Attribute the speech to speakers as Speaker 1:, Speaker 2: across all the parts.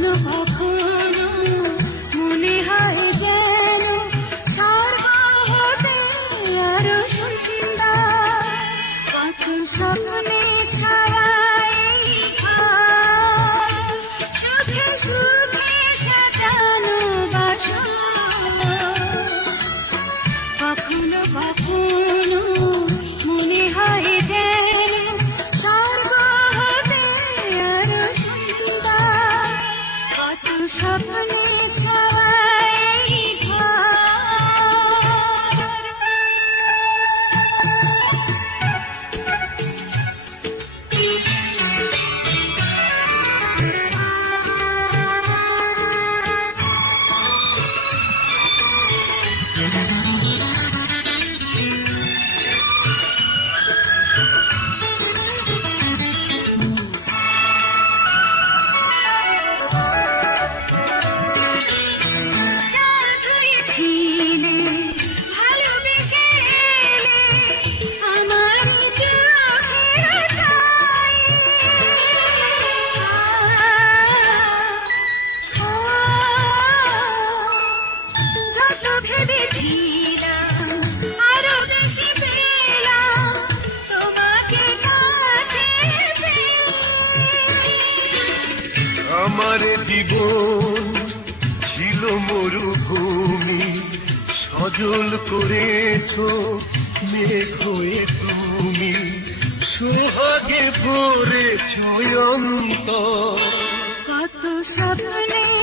Speaker 1: न আমার জীবন ছিল মরুভূমি। সজল করেছ মেঘ হয়ে তুমি। সোহাগে ভরেছ অন্ত
Speaker 2: কত স্বপ্নে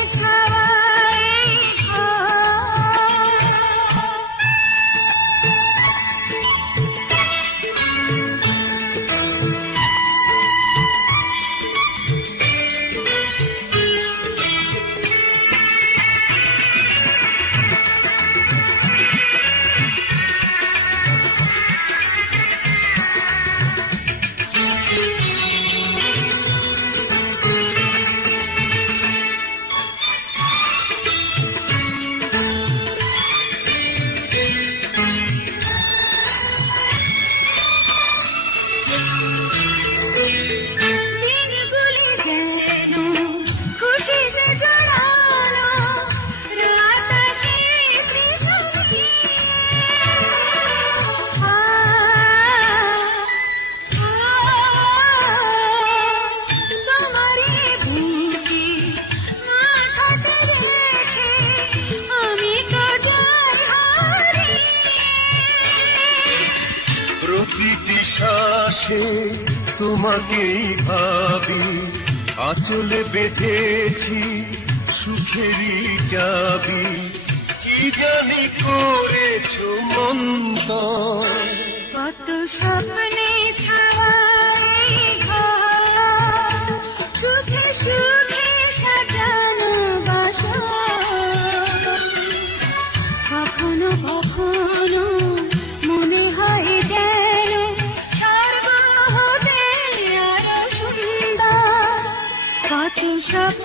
Speaker 1: প্রতিটি শ্বাসে তোমাকেই ভাবি আচলে বেঁধেছি সুখেরই চাবি। কি জানি করেছ মন্ত
Speaker 2: কত স্বপ্নে shop